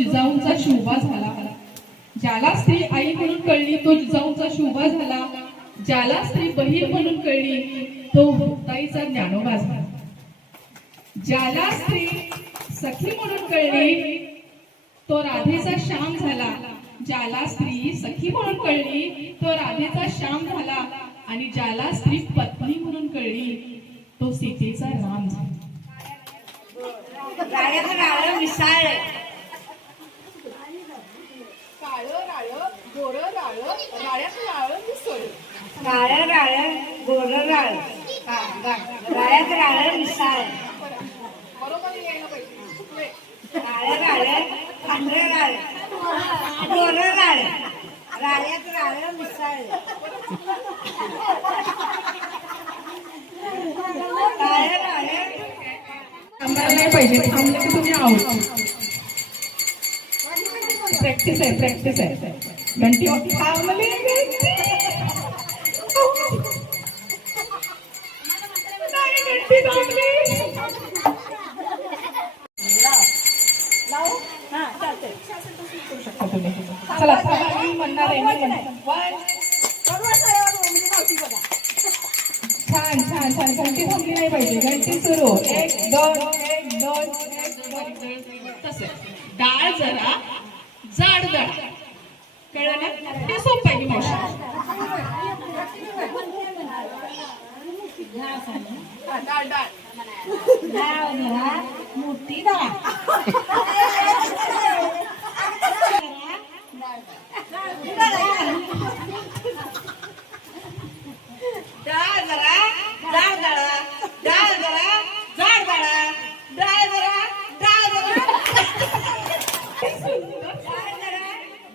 जिजाऊंचा शिवबा झाला. ज्याला स्त्री आई म्हणून कळली तो जिजाऊंचा शिवबा झाला. ज्याला स्त्री बहीण म्हणून कळली तो मुक्ताईचा ज्ञानोबा झाला. ज्याला स्त्री सखी म्हणून कळली तो राधेचा श्याम झाला. ज्याला स्त्री सखी म्हणून कळली तो राधेचा श्याम झाला. आणि ज्याला स्त्री पत्नी म्हणून कळली तो सीतेचा राम झाला. राळ्याचं राळ मिसाळ काळं राळ गोरं राळ राळ्याचं राळ मिसळ. काळं राळ गोरं राळ राळ्याचं राळ मिसाळ. बरोबर यायला पाहिजे. काळं राळ पांढरं राळ गोरं राळ राळ्याचं राळ मिसाळ. काळं राळ थांबायला नाही पाहिजे. थांबले की तुम्ही आउट. प्रॅक्टिस आहे प्रॅक्टिस आहे. घंटी थांबले घंटी थांबली. चला मी म्हणणार आहे मी म्हणणार. छान छान छान. घंटी थांबली नाही पाहिजे. घंटी सुरू. 1 2 1 2 तसं. डाळ जरा जाड दळा. कळलं ना? ते सोपं आहे की मावशी. डाळ डाळ मोठी डाळ डाळ जरा जाड दळा. डाळ जरा जाड दळा. डाळ जरा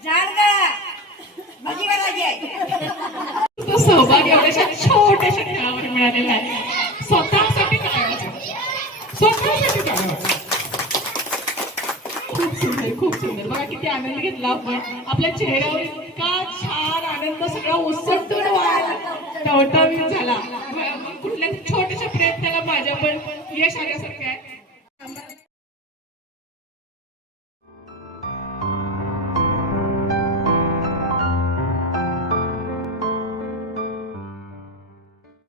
जाड दळा. भाजी करायची. तो सहभाग एवढ्याशा छोट्याशा खेळावर मिळालेला आहे. स्वतःसाठी करायचं. स्वतःसाठी करायचं. खूप सुंदर खूप सुंदर. बघा किती आनंद घेतला आपण. आपल्या चेहऱ्यावर इतका छान आनंद सगळा उसळतून टवटवीत झाला. कुठल्या छोट्याशा प्रयत्नाला माझ्या पण यश आल्यासारखं आहे.